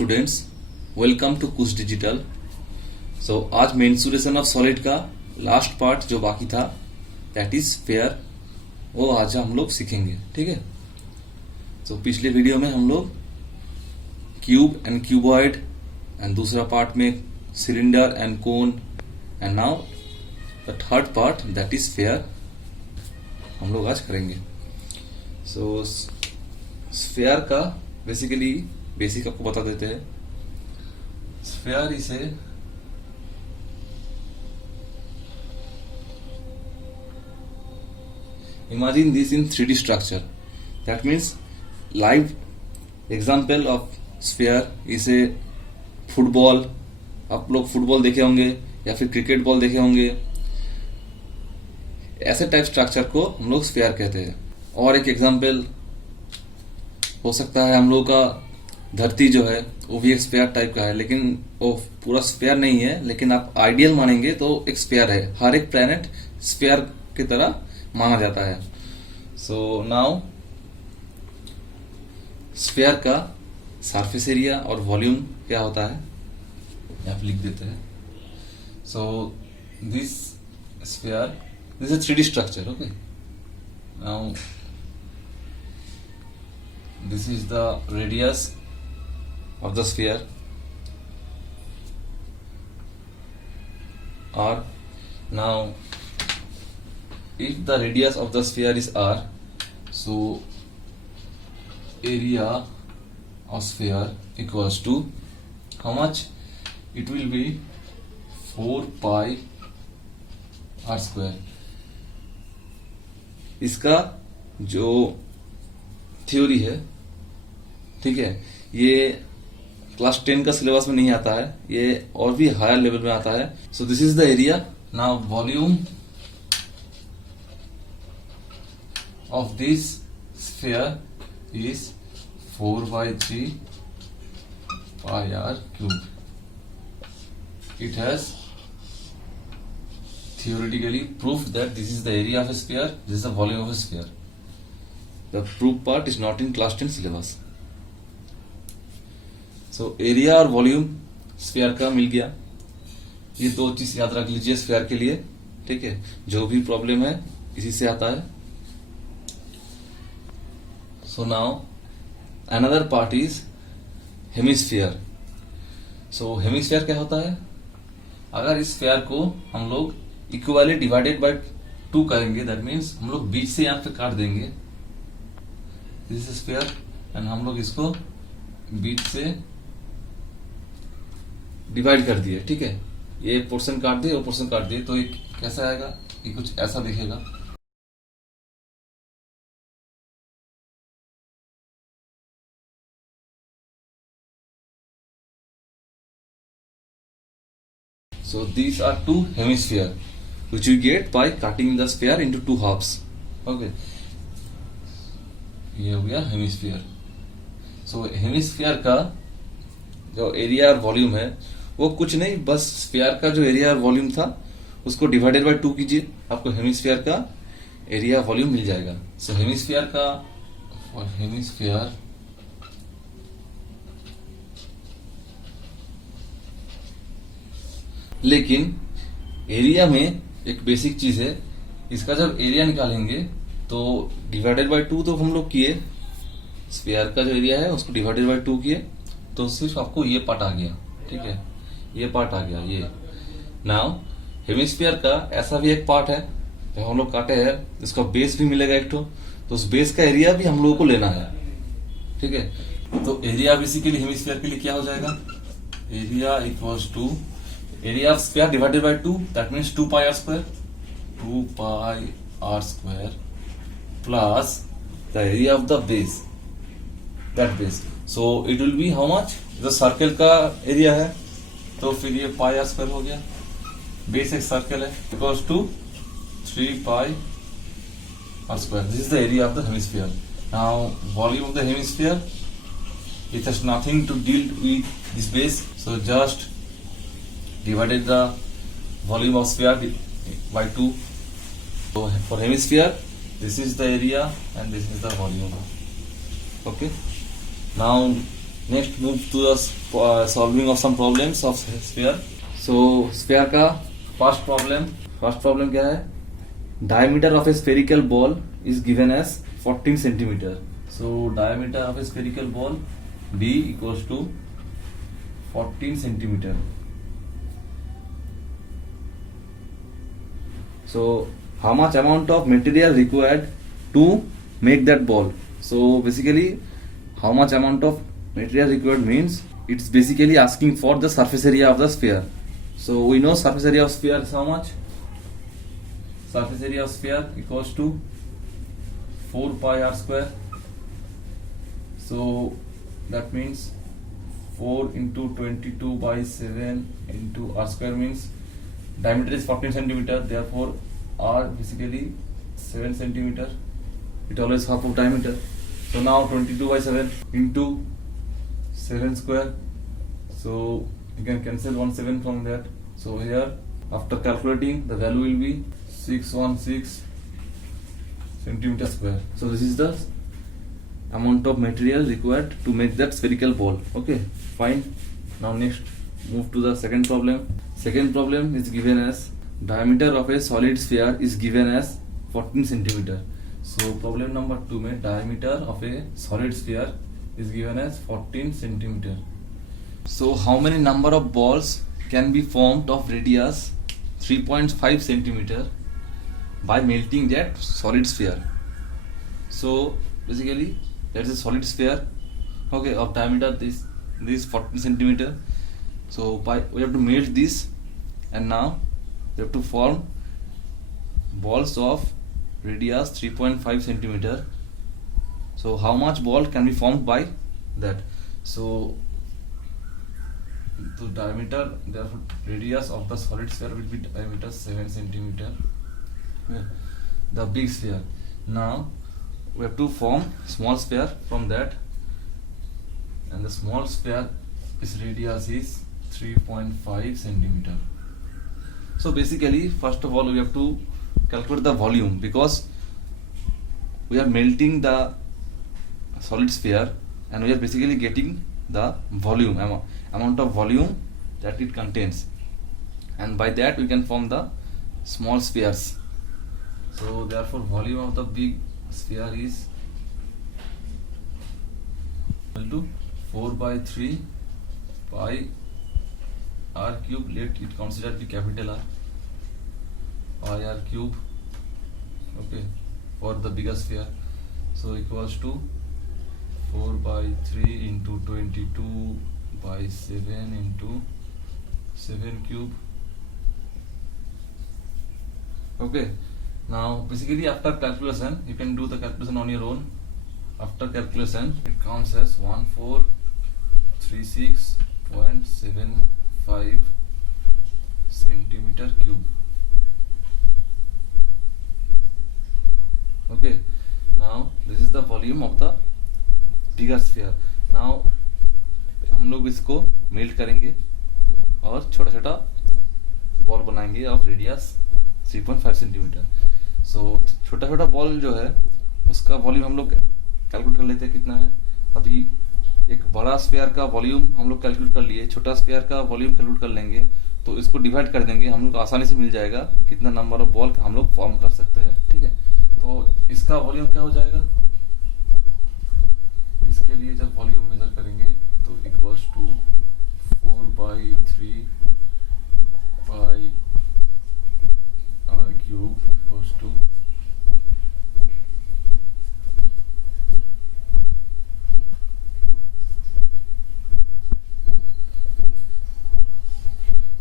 Students, welcome to कुछ digital. आज mensuration of solid का लास्ट पार्ट जो बाकी था दैट इज स्फीयर, वो आज हम लोग सीखेंगे। ठीक है। पिछले वीडियो में हम लोग क्यूब एंड क्यूबॉइड एंड दूसरा पार्ट में cylinder and cone and now the third part that is sphere हम लोग आज करेंगे। स्फीयर का बेसिकली बेसिक आपको बता देते हैं। स्फीयर इसे imagine this in 3D structure, that means live example of sphere इसे फुटबॉल, आप लोग फुटबॉल देखे होंगे या फिर क्रिकेट बॉल देखे होंगे, ऐसे टाइप स्ट्रक्चर को हम लोग स्फीयर कहते हैं। और एक एग्जाम्पल हो सकता है हम लोग का धरती जो है वो भी एक स्फीयर टाइप का है, लेकिन वो पूरा स्फीयर नहीं है, लेकिन आप आइडियल मानेंगे तो एक स्फीयर है। हर एक प्लैनेट स्फीयर की तरह माना जाता है। नाउ स्फीयर का सरफेस एरिया और वॉल्यूम क्या होता है आप लिख देते हैं। This sphere, this is 3D structure. Okay, now this is the radius of the sphere r. Now if the radius of the sphere is r, so area of sphere equals to how much? It will be 4 pi r square. इसका जो theory है, ठीक है, ये class 10 का syllabus में नहीं आता है, ये और भी हायर लेवल में आता है। So this is the area. Now volume of this sphere is 4/3 pi r cube. It has theoretically proved that this is the area of a sphere, this is the volume of a sphere. The proof part is not in class 10 syllabus. Area और volume sphere का मिल गया। ये दो चीज याद रख लीजिए sphere के लिए, ठीक है। जो भी प्रॉब्लम है इसी से आता है। Now another part is hemisphere. Hemisphere क्या होता है? अगर इस स्फीयर को हम लोग इक्वली डिवाइडेड बाय 2 करेंगे, दैट मीन्स हम लोग बीच से यहां पे काट देंगे दिस स्फीयर एंड हम लोग इसको बीच से डिवाइड कर दिए, ठीक है। ये पोर्शन काट दिए, वो पोर्शन काट दिए, तो ये कैसा आएगा? ये कुछ ऐसा दिखेगा। These are 2 hemisphere which you get by cutting the sphere into 2 halves. Okay, ये हो गया हेमिस्फीयर। हेमिस्फीयर का जो एरिया और वॉल्यूम है वो कुछ नहीं, बस स्फीयर का जो एरिया और वॉल्यूम था उसको डिवाइडेड बाय 2 कीजिए, आपको हेमिस्फीयर का एरिया वॉल्यूम मिल जाएगा। हेमिस्फीयर लेकिन एरिया में एक बेसिक चीज है, इसका जब एरिया निकालेंगे तो डिवाइडेड बाय 2 तो हम लोग किए, स्फीयर का जो एरिया है उसको डिवाइडेड बाय 2 किए, तो सिर्फ आपको ये पार्ट आ गया, ठीक है, ये पार्ट आ गया ये। नाउ हेमिस्फीयर का ऐसा भी एक पार्ट है जो हम लोग काटे हैं, इसका बेस भी मिलेगा एक तो उस बेस का एरिया भी हम लोगों को लेना है, ठीक है। तो एरिया बेसिकली हेमिस्फीयर के लिए क्या हो जाएगा? Area equals to area of sphere divided by 2, that means 2 pi r square, 2 pi r square plus the area of the base, that base. So it will be how much? जो circle का area है तो फिर ये पाई r square हो गया, base एक circle है, equals to 3 pi r square. This is the area of the hemisphere. Now volume of the hemisphere, it has nothing to deal with this base, so just divided the volume of sphere by 2. So for hemisphere this is the area and this is the volume. Okay, now Next move to the solving of some problems of sphere. So sphere का first problem क्या है? Diameter of a spherical ball is given as 14 centimeter. So diameter of a spherical ball B equals to 14 centimeter. So how much amount of material required to make that ball? So basically how much amount of material required means it's basically asking for the surface area of the sphere. So we know surface area of sphere is how much? Surface area of sphere equals to 4 pi r square. So that means 4 into 22 by 7 into r square means diameter is 14 centimeter, therefore r basically 7 centimeter. It always half of diameter. So now 22 by 7 into 7 square. So you can cancel 1 7 from that. So here after calculating the value will be 616 centimeter square. So this is the amount of material required to make that spherical ball. Okay, fine. Now next move to the second problem. Second problem is given as diameter of a solid sphere is given as 14 centimeter. So problem number 2 में diameter of a solid sphere is given as 14 centimeter. So how many number of balls can be formed of radius 3.5 centimeter by melting that solid sphere? So basically that is a solid sphere, okay, of diameter this 14 centimeter. So we have to melt this, and now we have to form balls of radius 3.5 centimeter. So how much ball can be formed by that? So the diameter, therefore radius of the solid sphere will be diameter 7 centimeter. Yeah. The big sphere. Now we have to form small sphere from that, and the small sphere its radius is 3.5 centimeter. So basically first of all we have to calculate the volume, because we are melting the solid sphere and we are basically getting the volume, amount of volume that it contains, and by that we can form the small spheres. So therefore volume of the big sphere is equal to 4 by 3 pi r cube. Let it consider the capital R, pi r cube, okay, for the bigger sphere. So equals to 4 by 3 into 22 by 7 into 7 cube. Okay, now basically after calculation you can do the calculation on your own. After calculation it comes as 1436.75 centimeter cube. Okay, now this is the volume of the bigger sphere. Now हम लोग इसको melt करेंगे और छोटा छोटा ball बनाएंगे of radius 3.5 centimetre. सो छोटा छोटा बॉल जो है उसका वॉल्यूम हम लोग कैलकुलेट कर लेते हैं कितना है. अभी एक बड़ा स्फीयर का वॉल्यूम हम लोग कैलकुलेट कर लिए, छोटा स्फीयर का वॉल्यूम कैलकुलेट कर लेंगे, तो इसको डिवाइड कर देंगे, हम लोग आसानी से मिल जाएगा कितना नंबर ऑफ बॉल हम लोग फॉर्म कर सकते हैं. ठीक है, तो इसका वॉल्यूम क्या हो जाएगा, इसके लिए जब वॉल्यूम मेजर करेंगे तो equals to 4 by 3 pi r cube equals to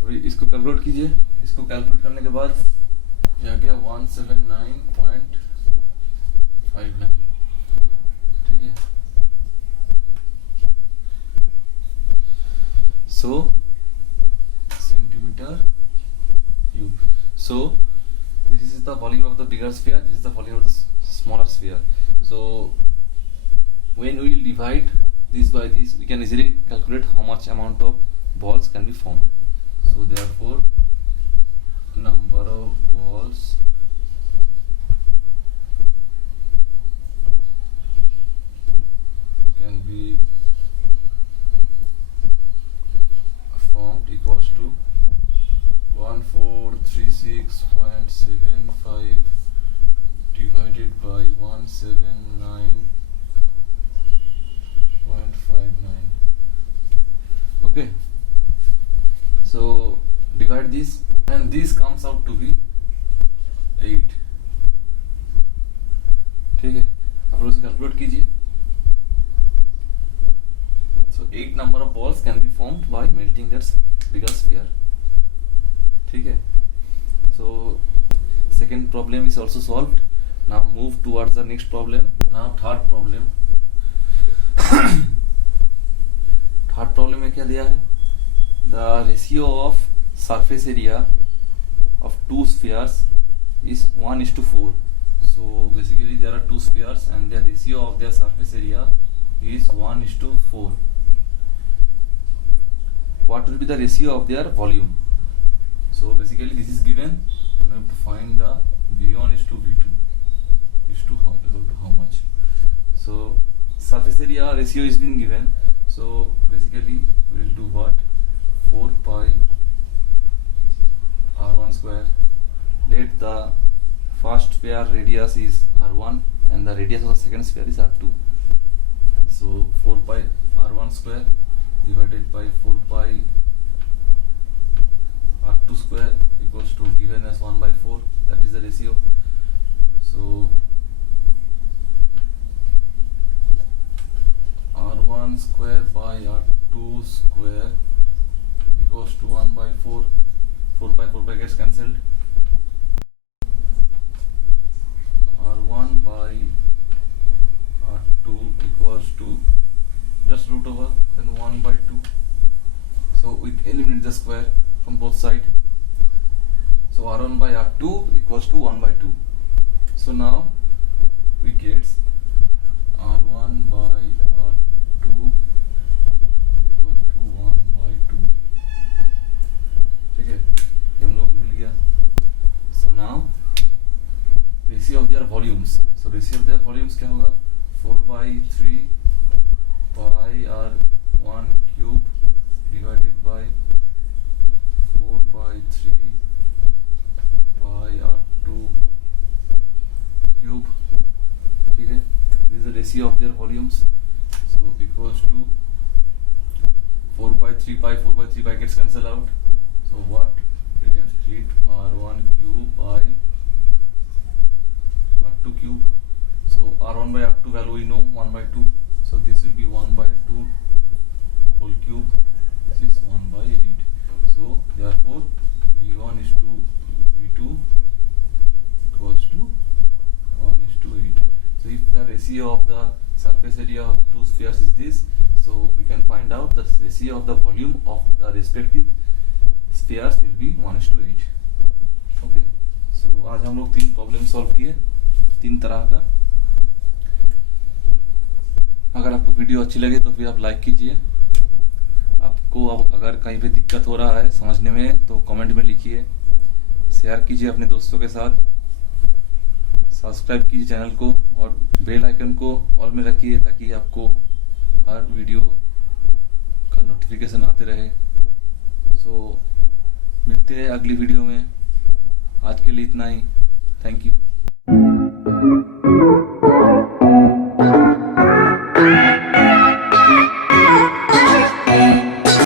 अभी इसको कैलकुलेट कीजिए. इसको कैलकुलेट करने के बाद ये आ गया 179.59. ठीक है, so centimeter cube. So this is the volume of the bigger sphere, this is the volume of the smaller sphere. So when we divide this by this, we can easily calculate how much amount of balls can be formed. So therefore number of balls can be 179.59. Okay, so divide this and this comes out to be 8. ठीक है, आप लोग इसे calculate कीजिए. So 8 number of balls can be formed by melting their bigger sphere. ठीक है, so second problem is also solved. Now move towards the next problem. Now third problem. Third problem में क्या दिया है? The ratio of surface area of two spheres is 1:4. So basically there are two spheres and the ratio of their surface area is 1:4. What will be the ratio of their volume? So basically this is given and we have to find the V1 is to V2 is to equal to how much. So surface area ratio is been given. So basically we will do what? 4 pi r1 square. Let the first sphere radius is r1 and the radius of the second sphere is r2. So 4 pi r1 square divided by 4 pi r2 square equals to given as 1/4. That is the ratio. So r1 square by r2 square equals to 1/4. 4 pi gets cancelled. r1 by r2 equals to just root over then 1/2. So we eliminate the square from both sides. So r1 by r2 equals to 1/2. So now we get r1 by r2 equals to 1/2. ठीक है, ये हम लोग को मिल गया. So now ratio of their volumes. So ratio of their volumes क्या होगा? 4/3 pi r1 cube divided by 4/3 pi r2 cube. ठीक है, this is the ratio of their volumes. So equals to 4/3 pi gets cancelled out. So what remains? r1 cube by r2 cube. So r1 by r2 value we know 1/2. So this will be 1/2 whole cube. This is 1/8. So therefore v1 is to v2 equals to 1:8. So if the ratio of the surface area of two spheres is this, so we can find out the ratio of the volume of the respective spheres will be 1:8. Okay, so आज हम लोग 3 problem solve किए, 3 तरह का. अगर आपको video अच्छी लगे तो फिर आप लाइक कीजिए. आपको अगर कहीं पे दिक्कत हो रहा है समझने में तो कमेंट में लिखिए. शेयर कीजिए अपने दोस्तों के साथ. सब्सक्राइब कीजिए चैनल को और बेल आइकन को ऑल में रखिए ताकि आपको हर वीडियो का नोटिफिकेशन आते रहे. सो मिलते हैं अगली वीडियो में. आज के लिए इतना ही. Thank you.